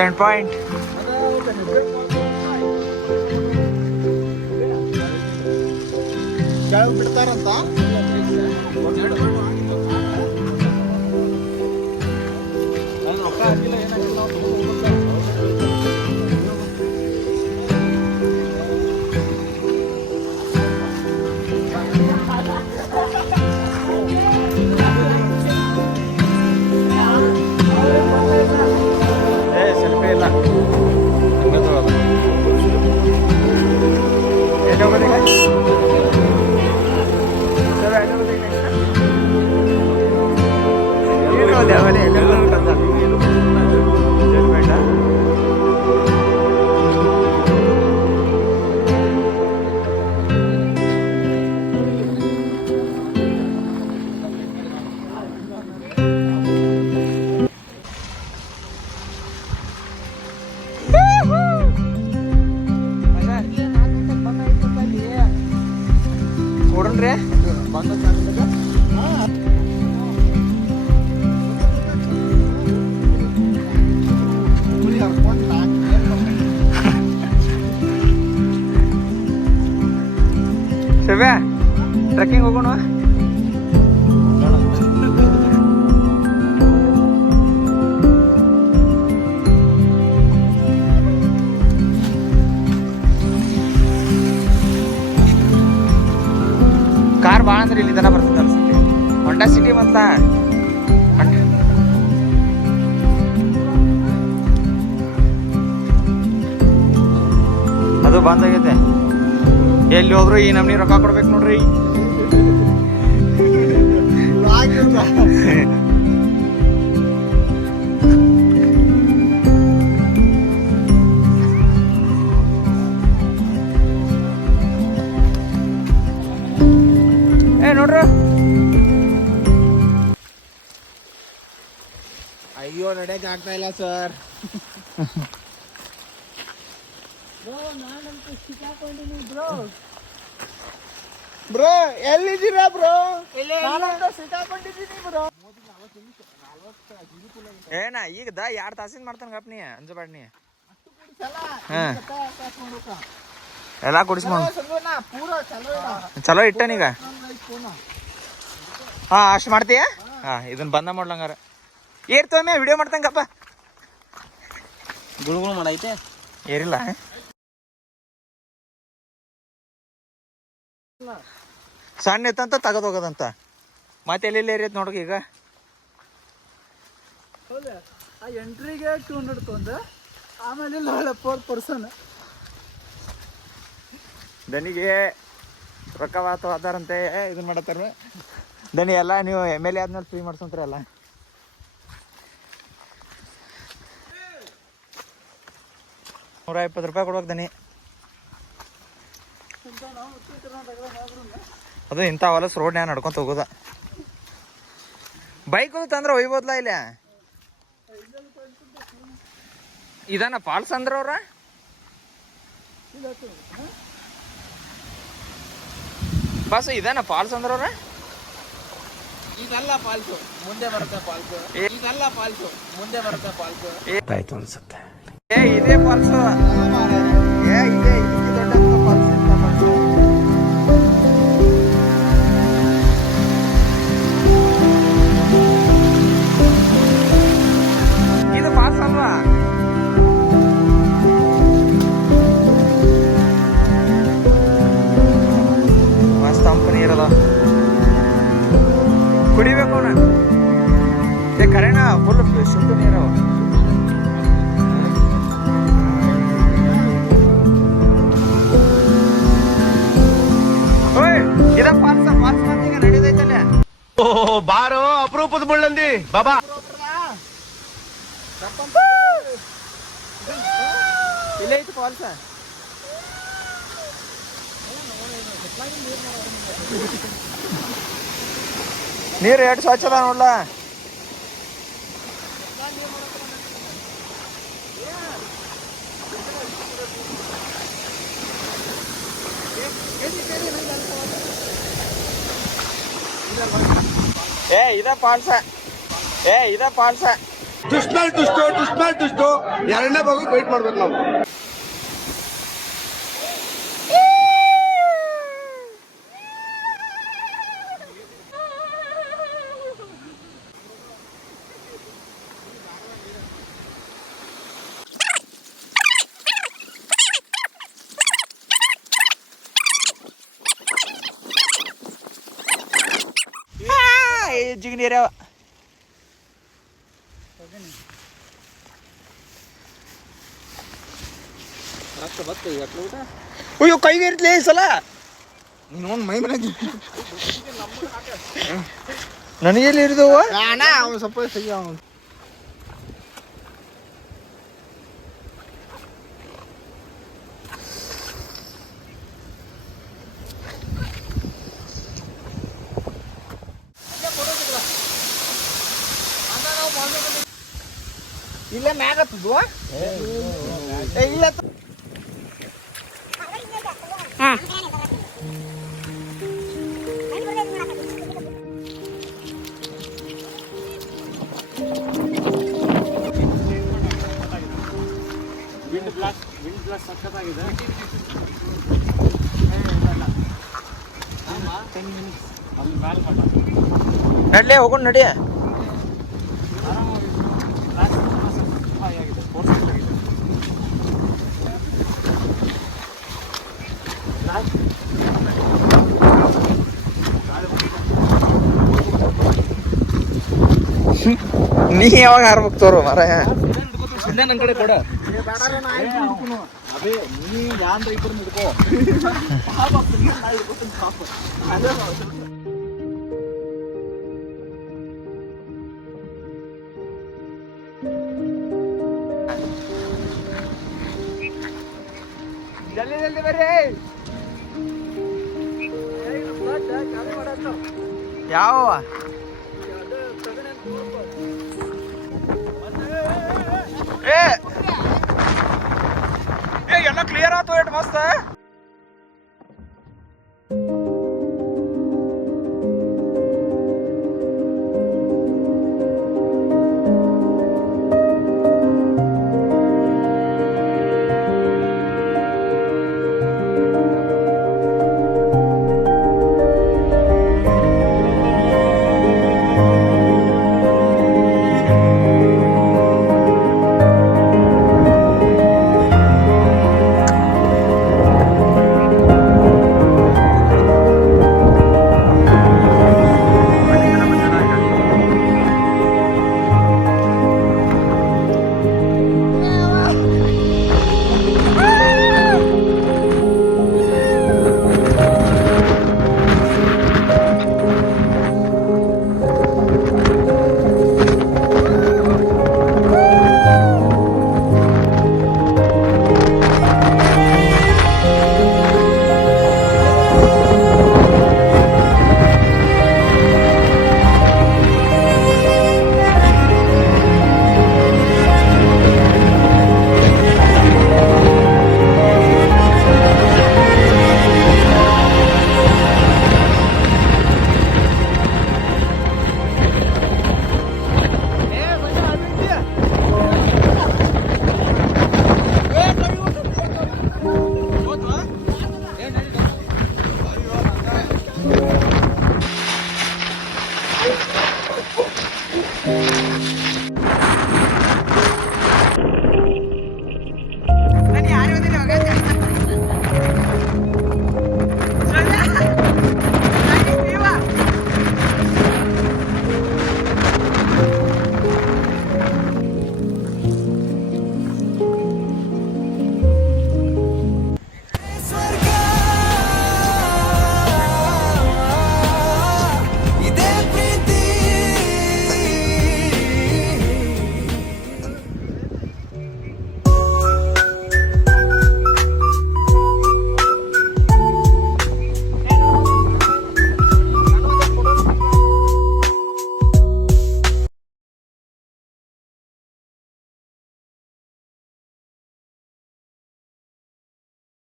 New Zealand point. ಕೆಳಗೆ ಬಿಡ್ತಾರಂತ. ರೊಕ್ಕ ಹಾಕಿಲ್ಲ ಏನಾಗಿಲ್ಲ. ಸೆಲ್ಫಿ ಇಲ್ಲ ಎಲ್ಲಿ ಹೋಗೋದೀಗ? ಕೊಡ್ರಿ ಶಿವ್ಯ ಟ್ರೆಕ್ಕಿಂಗ್ ಹೋಗೋಣ. ಕಾರ್ ಭಾಳ ಅಂದ್ರೆ ಇಲ್ಲಿ ತನ ಬರ್ತದೆ ಅನ್ಸುತ್ತೆ. ಹೊಂಡಾ ಸಿಟಿ ಮತ್ತ ಅದು ಬಂದ್ ಆಗೈತೆ. ಎಲ್ಲಿ ಹೋದ್ರು ಈ ನಮ್ನಿ ರೊಕ್ಕ ಕೊಡ್ಬೇಕು ನೋಡ್ರಿ. ನೋಡ್ರಿ ಅಯ್ಯೋ ನಡೆಯಕ್ಕೆ ಆಗ್ತಾ ಇಲ್ಲ ಸರ್. ಬ್ರೋ ಎಲ್ಲಿದ್ದೀರಾ ಬ್ರೋ? ಸಿಕ್ಕಾಕೊಂಡಿದ್ದೀನಿ ಬ್ರೋ. ಏನ ಈಗ 2 ತಾಸಿನ ಮಾಡ್ತಾನ ಗಪ್ ನೀ ಅಂಜಬಾಡ್ ನೀ. ಎಲ್ಲ ಕುಡಿಸ್ಕೊಂಡು ಚಲೋ ಇಟ್ಟನೀಗ. ಹಾ ಅಷ್ಟು ಮಾಡ್ತೀಯ? ಹಾ ಇದನ್ನ ಬಂದ ಮಾಡ್ಲಂಗಾರ ಏರ್ತೊಮ್ಮೆ ವಿಡಿಯೋ ಮಾಡ್ತಂಗಪ್ಪ. ಗುಳುಗುಳು ಮಾಡೈತೆ ಏರಿಲ್ಲ. ಸಣ್ಣ ಇತ್ತಂತ ತಗದ್ ಹೋಗೋದಂತ ಮತ್ತೆ ಎಲ್ಲೆಲ್ಲಿ ಏರಿಯತ್ ನೋಡ್ರಿ ಈಗ. ಆ ಎಂಟ್ರಿಗೆ 200 ತೊಂದು ಆಮೇಲೆ 4 ಪರ್ಸನ್ ದನಿಗೆ ರೊಕ್ಕವಾತು ಅದಾರಂತೆ ಇದನ್ನ ಮಾಡತ್ತಾರ. ದನಿ ಎಲ್ಲ ನೀವು MLA ಆದ್ಮೇಲೆ ಫ್ರೀ ಮಾಡ್ಸಂತ್ರಿ ಎಲ್ಲ. ₹120 ಕೊಡ್ಬೇಕು ದನಿ. ಅದು ಇಂಥ ಹೊಲಸ್ ರೋಡ್ನ್ಯಾಗ ನಡ್ಕೊಂತ ಹೋಗೋದ. ಬೈಕ್ ತಂದ್ರೆ ಒಯ್ಬೋದ್ಲ ಇಲ್ಲ. ಇದನ್ನ ಫಾಲ್ಸ್ ಅಂದ್ರ ಅವ್ರ ಬಸ್ ಇದನ್ನ ಫಾಲ್ಸ್ ಅಂದ್ರ ಅವ್ರ. ಇದಲ್ಲ ಫಾಲ್ಸು ಮುಂದೆ ಬರುತ್ತೆ ಫಾಲ್ಸು. ಇದಲ್ಲ ಫಾಲ್ಸು ಮುಂದೆ ಬರುತ್ತೆ ಫಾಲ್ಸು. ಆಯ್ತು ಅನ್ಸುತ್ತೆ. ಇದೇ ಫಾಲ್ಸು. ಇದೇ ದೊಡ್ಡ ಫಾಲ್ಸ್. ಇದು ಫಾಲ್ಸ್ ಅಲ್ವಾ? ಮಸ್ತ್ ತಂಪು ನೀರದ ಕುಡಿಬೇಕು ಅವನ. ಕರೆನ ಫುಲ್ ಶುದ್ಧ ನೀರವ. ಇದ ಫಾಲ್ಸ್ ಮಂದಿಗೆ ನಡೆದೈತಲ್ಲ. ಓ ಬಾರೋ ಅಪರೂಪದ ಮುಳ್ಳಂದಿ ಬಾಬಾ. ಇಲ್ಲೇ ಐತಿ ಫಾಲ್ಸ್. ನೀರು ಎಷ್ಟು ಸ್ವಚ್ಛ ಅದ ನೋಡ್ಲ. ಇದ ಫಾಲ್ಸ. ಇದ ಫಾಲ್ಸ. ಟುಷ್ಟು ಎರಡನೇ ಭಾಗ ವೇಟ್ ಮಾಡ್ಬೇಕು ನಾವು. ಜಿಗಿನೀರ ಅಯ್ಯೋ ಕೈಗೆ ಇರ್ತಲೇ ಈ ಸಲ ನೀನು ಮೈ ಮೇಲೆ ನನಗೆಲ್ಲಿ ಇರ್ದವ ಅಣ್ಣ ಅವ್ನು ಸ್ವಲ್ಪ ಸಿಗಿ ಅವನು ಇಲ್ಲೇ ಮ್ಯಾಗ ಹತ್ತದ್ವಾ ಇಲ್ಲ ನಡ್ಲೇ ಹೋಗೋಣ ನಡಿಯ ನೀ ಯಾವಾಗ ಹಾರ್ಬೇಕು ತೋರು ಮಾರಾಯ ನನ್ನ ಕಡೆ ಕೊಡ ಅದೇ ನೀ ಯಾನ್ ಇಬ್ಬರು ಹಿಡ್ಕೋ ಜಲ್ದಿ ಜಲ್ದಿ ಬರ್ರಿ ಯಾವ ಎಲ್ಲ ಕ್ಲಿಯರ್ ಆಯ್ತು ಎಷ್ಟು ಮಸ್ತ್